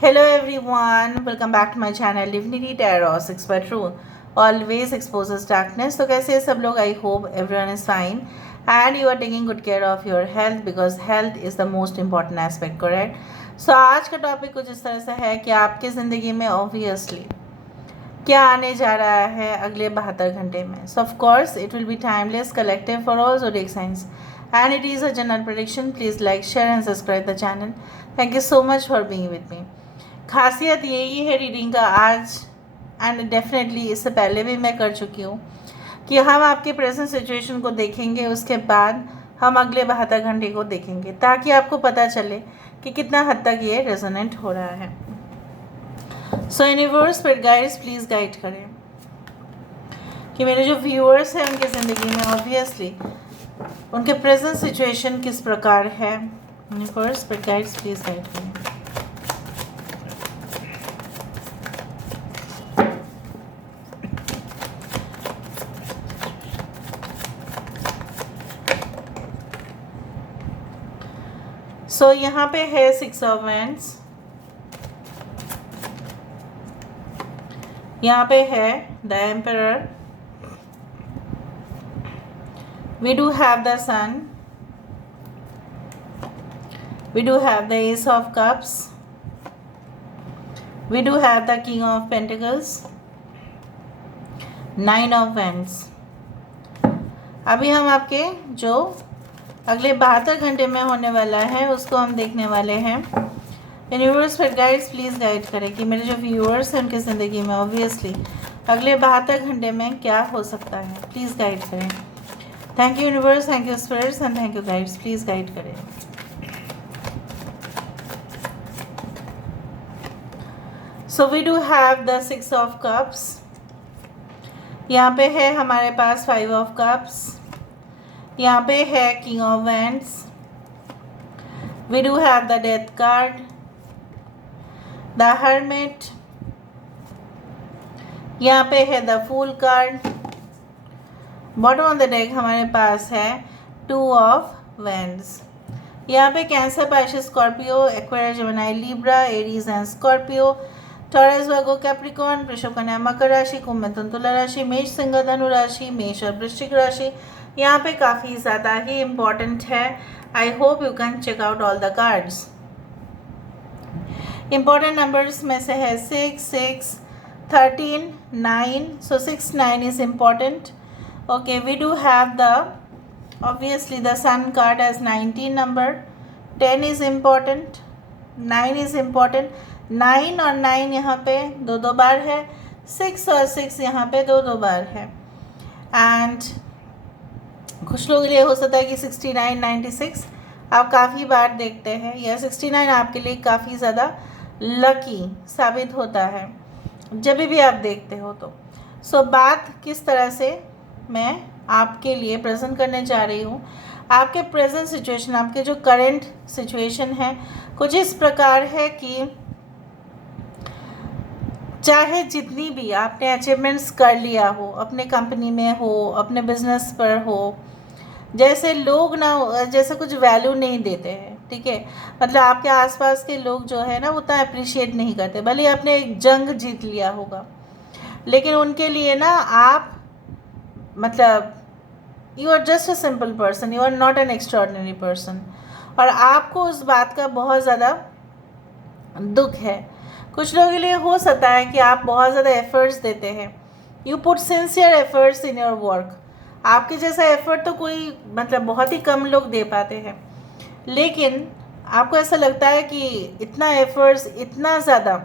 Hello everyone, welcome back to my channel Divinity Tarot 6 by True. Always exposes darkness. तो कैसे हैं सब लोग? I hope everyone is fine and you are taking good care of your health because health is the most important aspect, correct? So आज का topic कुछ इस तरह से है कि आपकी ज़िंदगी में ऑब्वियसली क्या आने जा रहा है अगले 72 घंटे में. सो of course it will be timeless collective for all zodiac signs and it is a general prediction. Please like, share and subscribe the channel. Thank you so much for being with me. खासियत यही है reading का आज and definitely इससे पहले भी मैं कर चुकी हूँ कि हम आपके प्रेजेंट सिचुएशन को देखेंगे, उसके बाद हम अगले 72 घंटे को देखेंगे ताकि आपको पता चले कि कितना हद तक ये रेजोनेंट हो रहा है. सो यूनिवर्स पर गाइड्स प्लीज़ गाइड करें कि मेरे जो व्यूअर्स हैं उनकी ज़िंदगी में ऑब्वियसली उनके प्रेजेंट सिचुएशन किस प्रकार है. यूनिवर्स पर गाइड्स प्लीज़ गाइड करें. सो यहाँ पे है 6 ऑफ वैंड्स, यहाँ पे है the emperor, we do have the sun, we do have the ace of cups, we do have the king of pentacles, 9 of wands. अभी हम आपके जो अगले 72 घंटे में होने वाला है उसको हम देखने वाले हैं. यूनिवर्स पर गाइड्स प्लीज़ गाइड करें कि मेरे जो व्यूअर्स हैं उनकी ज़िंदगी में ऑब्वियसली अगले 72 घंटे में क्या हो सकता है. प्लीज़ गाइड करें. Thank you universe, thank you spirits and thank you guides. Please guide करें. So we do have the 6 of cups, यहाँ पे है हमारे पास 5 ऑफ कप्स, यहाँ पे है king of wands, we do have the death card, the hermit, यहाँ पे है the fool card. Bottom of the deck हमारे पास है 2 ऑफ वैंड्स. यहाँ पे Cancer, Pisces, Scorpio, Aquarius, Gemini, Libra, Aries and Scorpio, Taurus, Virgo, Capricorn, वृषभ, कन्या, मकर राशि, कुंभ, मिथुन, तुला राशि, मेष, सिंह, धनु राशि, मेष और वृश्चिक राशि यहाँ पे काफ़ी ज़्यादा ही इम्पॉर्टेंट है. I hope you can check out all the cards. Important numbers में से है 6, 6, 13, 9. So 6, 9 is important. Okay, we do have the obviously the sun card as 19 number. 10 is important, 9 is important. 9 और 9 यहाँ पे 2 बार है, 6 और 6 यहाँ पे 2 बार है. एंड कुछ लोगों के लिए हो सकता है कि 69, 96 आप काफ़ी बार देखते हैं, या 69 आपके लिए काफ़ी ज़्यादा लकी साबित होता है जब भी आप देखते हो तो. सो बात किस तरह से मैं आपके लिए प्रेजेंट करने जा रही हूँ, आपके प्रेजेंट सिचुएशन, आपके जो करंट सिचुएशन है कुछ इस प्रकार है कि चाहे जितनी भी आपने अचीवमेंट्स कर लिया हो, अपने कंपनी में हो, अपने बिजनेस पर हो, जैसे लोग ना जैसे कुछ वैल्यू नहीं देते हैं, ठीक है, मतलब आपके आसपास के लोग जो है ना उतना अप्रिशिएट नहीं करते. भले आपने एक जंग जीत लिया होगा लेकिन उनके लिए ना आप मतलब you are just a simple person, you are not an extraordinary person. और आपको उस बात का बहुत ज़्यादा दुख है. कुछ लोगों के लिए हो सकता है कि आप बहुत ज़्यादा एफर्ट्स देते हैं, you put sincere efforts in your work. आपके जैसा एफर्ट तो कोई मतलब बहुत ही कम लोग दे पाते हैं, लेकिन आपको ऐसा लगता है कि इतना एफर्ट्स, इतना ज़्यादा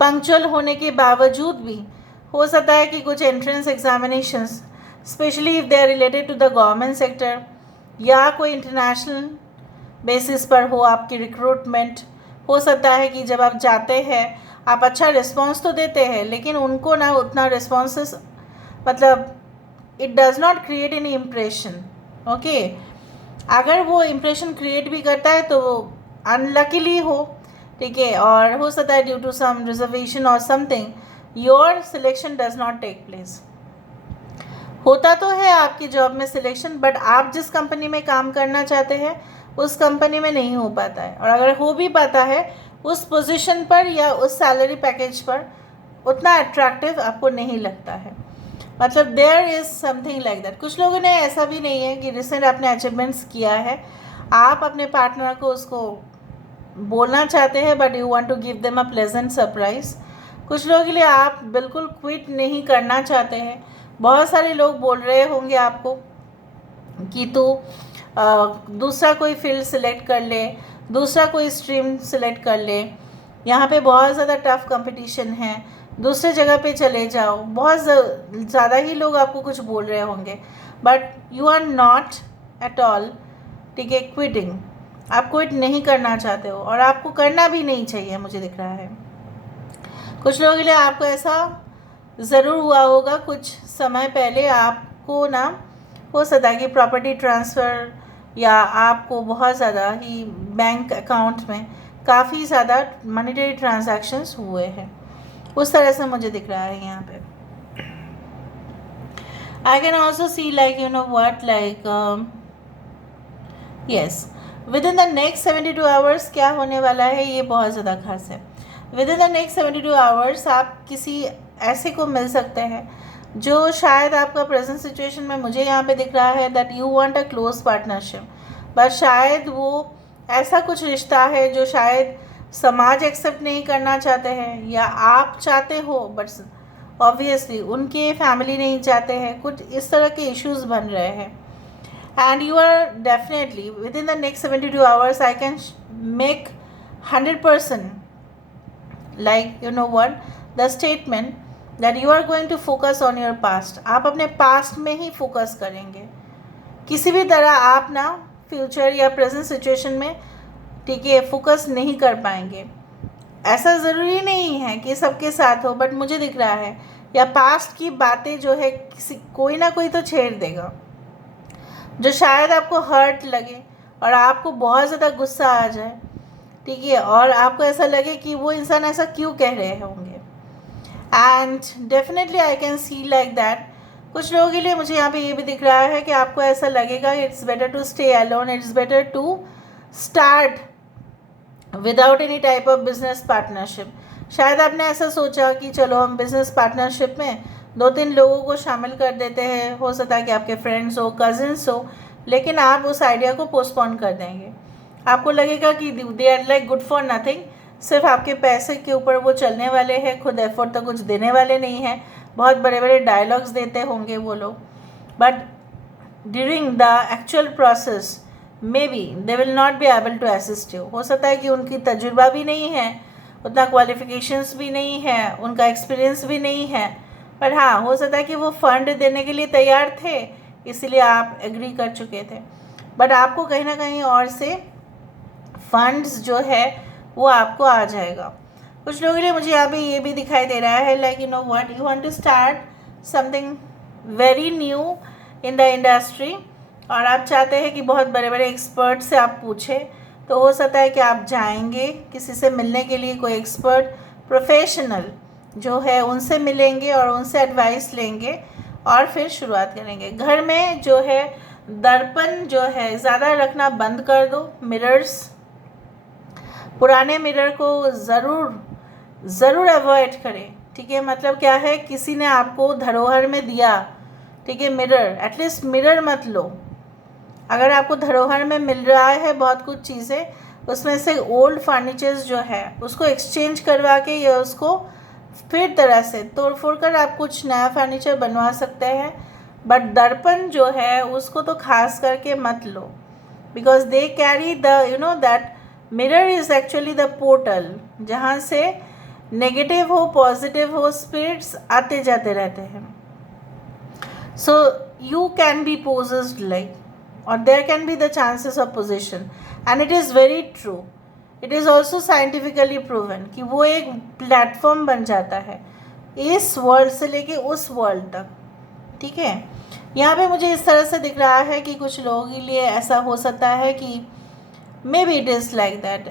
पंक्चुअल होने के बावजूद भी हो सकता है कि कुछ entrance examinations specially if they are related to the government sector या कोई इंटरनेशनल बेसिस पर हो आपकी रिक्रूटमेंट, हो सकता है कि जब आप जाते हैं आप अच्छा रिस्पॉन्स तो देते हैं लेकिन उनको ना उतना रिस्पॉन्सेस मतलब it does not create any impression. Okay, अगर वो इम्प्रेशन क्रिएट भी करता है तो वो अनलकीली हो, ठीक है, और हो सकता है ड्यू टू सम रिजर्वेशन और something your selection does not take place. होता तो है आपकी जॉब में सिलेक्शन, बट आप जिस कंपनी में काम करना चाहते हैं उस कंपनी में नहीं हो पाता है, और अगर हो भी पाता है उस पोजीशन पर या उस सैलरी पैकेज पर उतना अट्रैक्टिव आपको नहीं लगता है। मतलब there is something like that. कुछ लोगों ने ऐसा भी नहीं है कि रिसेंट आपने अचीवमेंट्स किया है, आप अपने पार्टनर को उसको बोलना चाहते हैं but you want to give them a pleasant surprise. कुछ लोगों के लिए आप बिल्कुल क्विट नहीं करना चाहते हैं। बहुत सारे लोग बोल रहे होंगे आपको कि तू दूसरा कोई फील्ड सिलेक्ट कर ले, दूसरा कोई स्ट्रीम सिलेक्ट कर ले, यहाँ पे बहुत ज़्यादा टफ कंपटीशन है, दूसरे जगह पे चले जाओ। बहुत ज़्यादा ही लोग आपको कुछ बोल रहे होंगे but you are not at all, ठीक है, क्विटिंग। आप क्विट नहीं करना चाहते हो और आपको करना भी नहीं चाहिए, मुझे दिख रहा है। कुछ लोगों के लिए आपको ऐसा ज़रूर हुआ होगा कुछ समय पहले, आपको ना हो सकता है कि प्रॉपर्टी ट्रांसफ़र या आपको बहुत ज़्यादा ही बैंक अकाउंट में काफ़ी ज़्यादा मॉनेटरी ट्रांजैक्शंस हुए हैं, उस तरह से मुझे दिख रहा है यहाँ पे। I can also see like you know what like yes, with in the next 72 hours क्या होने वाला है ये बहुत ज़्यादा खास है। With in the next 72 hours आप किसी ऐसे को मिल सकते हैं जो शायद आपका प्रेजेंट सिचुएशन में मुझे यहाँ पे दिख रहा है that you want a close partnership, but शायद वो ऐसा कुछ रिश्ता है जो शायद समाज एक्सेप्ट नहीं करना चाहते हैं या आप चाहते हो बट ऑब्वियसली उनके फैमिली नहीं चाहते हैं। कुछ इस तरह के इश्यूज बन रहे हैं and you are definitely within the next 72 hours I can make 100% like you know what the statement that you are going to focus on your past। आप अपने पास्ट में ही फोकस करेंगे, किसी भी तरह आप ना फ्यूचर या प्रेजेंट सिचुएशन में, ठीक है, फोकस नहीं कर पाएंगे। ऐसा ज़रूरी नहीं है कि सबके साथ हो बट मुझे दिख रहा है या पास्ट की बातें जो है किसी कोई ना कोई तो छेड़ देगा जो शायद आपको हर्ट लगे और आपको बहुत ज़्यादा गुस्सा आ जाए, ठीक है, और आपको ऐसा लगे कि वो इंसान ऐसा क्यों कह रहे होंगे। And definitely I can see like that. कुछ लोगों के लिए मुझे यहाँ पे ये भी दिख रहा है कि आपको ऐसा लगेगा it's better to stay alone, it's better to start without any type of business partnership. शायद आपने ऐसा सोचा कि चलो हम बिजनेस पार्टनरशिप में 2-3 लोगों को शामिल कर देते हैं, हो सकता है कि आपके फ्रेंड्स हो, कजिन्स हो, लेकिन आप उस आइडिया को पोस्टपोन कर देंगे। आपको लगेगा कि they are like good for nothing, सिर्फ आपके पैसे के ऊपर वो चलने वाले हैं, खुद एफर्ट तो कुछ देने वाले नहीं हैं। बहुत बड़े बड़े डायलॉग्स देते होंगे वो लोग but during the actual process maybe they will not be able to assist you. हो सकता है कि उनकी तजुर्बा भी नहीं है, उतना क्वालिफिकेशंस भी नहीं है, उनका एक्सपीरियंस भी नहीं है, पर हाँ हो सकता है कि वो फंड देने के लिए तैयार थे, इसलिए आप एग्री कर चुके थे, बट आपको कहीं ना कहीं और से फंड्स जो है वो आपको आ जाएगा। कुछ लोगों के लिए मुझे यहाँ पे ये भी दिखाई दे रहा है like you know what you want to start something very new in the industry और आप चाहते हैं कि बहुत बड़े बड़े एक्सपर्ट से आप पूछें, तो हो सकता है कि आप जाएंगे किसी से मिलने के लिए, कोई एक्सपर्ट प्रोफेशनल जो है उनसे मिलेंगे और उनसे एडवाइस लेंगे और फिर शुरुआत करेंगे। घर में जो है दर्पण जो है ज़्यादा रखना बंद कर दो, मिरर्स, पुराने मिरर को ज़रूर अवॉइड करें, ठीक है। मतलब क्या है, किसी ने आपको धरोहर में दिया, ठीक है, मिरर, एटलीस्ट मिरर मत लो। अगर आपको धरोहर में मिल रहा है बहुत कुछ चीज़ें, उसमें से ओल्ड फर्नीचर्स जो है उसको एक्सचेंज करवा के या उसको फिर तरह से तोड़ फोड़ कर आप कुछ नया फर्नीचर बनवा सकते हैं, बट दर्पण जो है उसको तो खास करके मत लो, because they carry the you know that mirror is actually the portal जहाँ से नेगेटिव हो पॉजिटिव हो स्पिरिट्स आते जाते रहते हैं। So you can be possessed like, और there can be the chances of possession, and it is very true, it is also scientifically proven कि वो एक प्लेटफॉर्म बन जाता है इस वर्ल्ड से लेके उस वर्ल्ड तक, ठीक है। यहाँ पे मुझे इस तरह से दिख रहा है कि कुछ लोगों के लिए ऐसा हो सकता है कि may be it is like that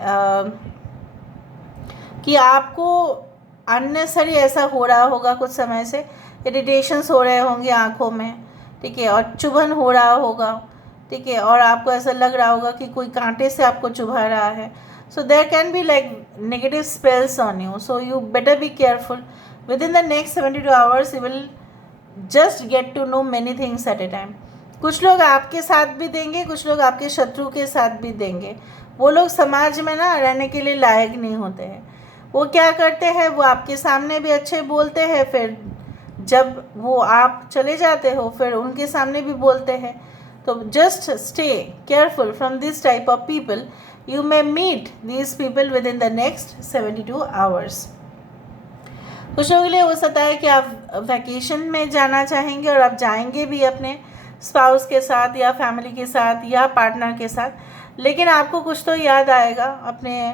कि आपको अननेसरी ऐसा हो रहा होगा कुछ समय से, इरिटेशंस हो रहे होंगे आँखों में, ठीक है, और चुभन हो रहा होगा, ठीक है, और आपको ऐसा लग रहा होगा कि कोई कांटे से आपको चुभा रहा है। So there can be like negative spells on you. So you better be careful. Within the next 72 hours, you will just get to know many things at a time. कुछ लोग आपके साथ भी देंगे, कुछ लोग आपके शत्रु के साथ भी देंगे. वो लोग समाज में ना रहने के लिए लायक नहीं होते हैं. वो क्या करते हैं, वो आपके सामने भी अच्छे बोलते हैं, फिर जब वो आप चले जाते हो फिर उनके सामने भी बोलते हैं. तो just stay careful from this type of people. You may meet these people within the next 72 hours. कुछ लोगों के लिए हो सकता है कि आप वैकेशन में जाना चाहेंगे और आप जाएंगे भी अपने स्पाउस के साथ या फैमिली के साथ या पार्टनर के साथ, लेकिन आपको कुछ तो याद आएगा अपने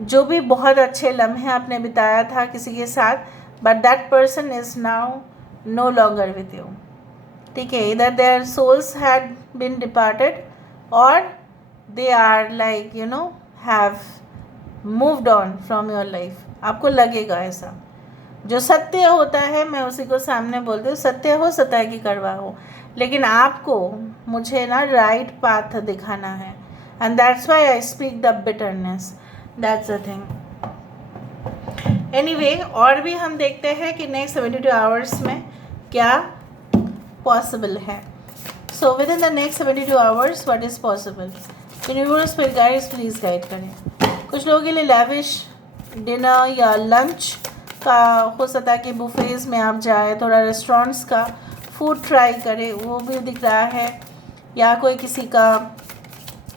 जो भी बहुत अच्छे लम्हे आपने बिताया था किसी के साथ, but that person is now no longer with you. ठीक है, इधर there souls had been departed और they are like you know have moved on from your life. आपको लगेगा ऐसा. जो सत्य होता है मैं उसी को सामने बोलती हूँ. सत्य हो सकता है कि कड़वा हो, लेकिन आपको मुझे ना राइट पाथ दिखाना है. And that's why I speak the bitterness. That's the thing. Anyway, और भी हम देखते हैं कि नेक्स्ट 72 आवर्स में क्या पॉसिबल है. So with in the next 72 hours what is possible. Universe फिर गाइड्स प्लीज़ गाइड करें. कुछ लोगों के लिए लैविश डिनर या लंच का हो सकता है कि बुफेज़ में आप जाए, थोड़ा रेस्टोरेंट्स का फूड ट्राई करें, वो भी दिख रहा है. या कोई किसी का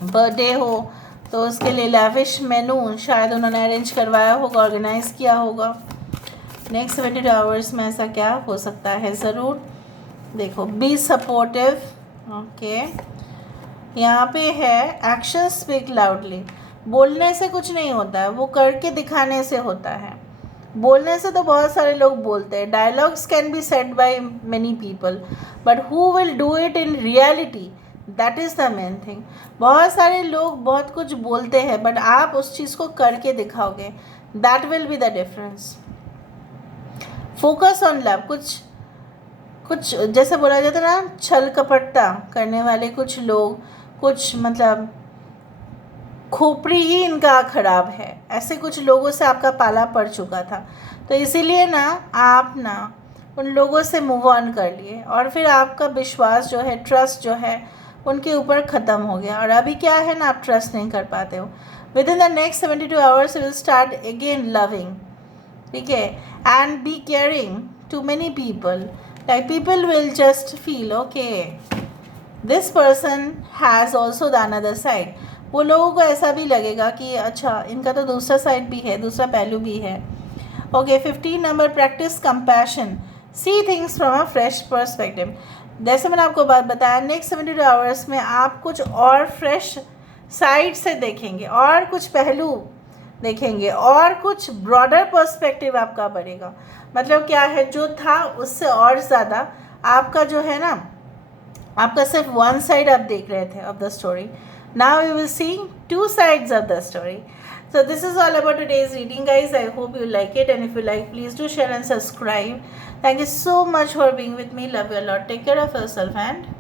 बर्थडे हो तो उसके लिए लैविश मेनू शायद उन्होंने अरेंज करवाया होगा, ऑर्गेनाइज़ किया होगा. नेक्स्ट 72 आवर्स में ऐसा क्या हो सकता है. ज़रूर देखो, बी सपोर्टिव. ओके, यहाँ पे है एक्शन स्पीक लाउडली. बोलने से कुछ नहीं होता है, वो करके दिखाने से होता है. बोलने से तो बहुत सारे लोग बोलते हैं. Dialogues can be said by many people, but who will do it in reality, that is the main thing. बहुत सारे लोग बहुत कुछ बोलते हैं, बट आप उस चीज़ को करके दिखाओगे, that will be the difference. Focus on love. कुछ जैसे बोला जाता है ना, छल कपटता करने वाले कुछ लोग, कुछ मतलब खोपड़ी ही इनका खराब है, ऐसे कुछ लोगों से आपका पाला पड़ चुका था. तो इसीलिए ना आप ना उन लोगों से मूव ऑन कर लिए और फिर आपका विश्वास जो है, ट्रस्ट जो है उनके ऊपर ख़त्म हो गया. और अभी क्या है ना, आप ट्रस्ट नहीं कर पाते हो. Within the next 72 hours will start again loving. ठीक है, and be caring to many people. Like people will just feel okay, this person has also the another side. वो लोगों को ऐसा भी लगेगा कि अच्छा, इनका तो दूसरा साइड भी है, दूसरा पहलू भी है. Okay, 15 number, practice compassion. See things from a fresh perspective. जैसे मैंने आपको बात बताया, नेक्स्ट 72 आवर्स में आप कुछ और फ्रेश साइड से देखेंगे और कुछ पहलू देखेंगे और कुछ ब्रॉडर पर्सपेक्टिव आपका बढ़ेगा. मतलब क्या है, जो था उससे और ज़्यादा आपका जो है ना, आपका सिर्फ वन साइड आप देख रहे थे of the story. Now you will see two sides of the story. So this is all about today's reading, guys. I hope you like it, and if you like, please do share and subscribe. Thank you so much for being with me. Love you a lot. Take care of yourself and